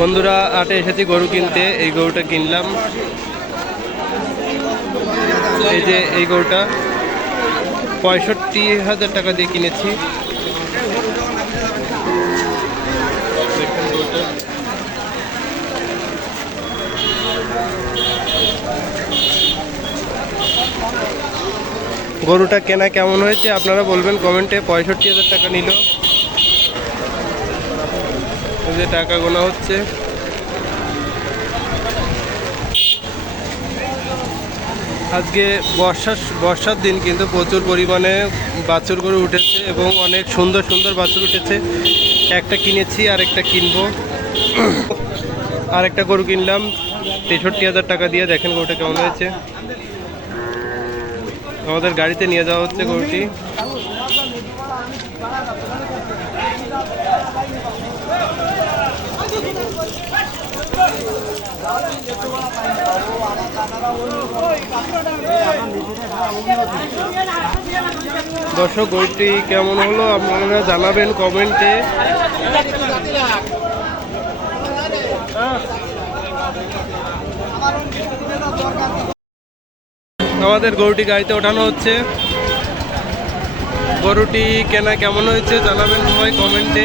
বন্ধুরা, আটে এসেছি গরু কিনতে। এই গরুটা কিনলাম। এই যে এই গরুটা, পঁয়ষট্টি হাজার টাকা দিয়ে কিনেছি। গরুটা। কেনা কেমন হয়েছে আপনারা বলবেন কমেন্টে। পঁয়ষট্টি হাজার টাকা নিল। যে টাকা গোনা হচ্ছে। আজকে বর্ষার বর্ষার দিন কিন্তু প্রচুর পরিমাণে বাছুর গরু উঠেছে এবং অনেক সুন্দর সুন্দর বাছুর উঠেছে। একটা কিনেছি আর একটা কিনবো। আর একটা গরু কিনলাম, তেষট্টি হাজার টাকা দিয়ে। দেখেন গরুটা কেমন হয়েছে। আমাদের গাড়িতে নিয়ে যাওয়া হচ্ছে গরুটি। দর্শক গরুটি কেমন হলো আপনারা জানাবেন কমেন্টে। আমাদের গরুটি গাড়িতে ওঠানো হচ্ছে। গরুটি কেনা কেমন হয়েছে জানাবেন সবাই কমেন্টে।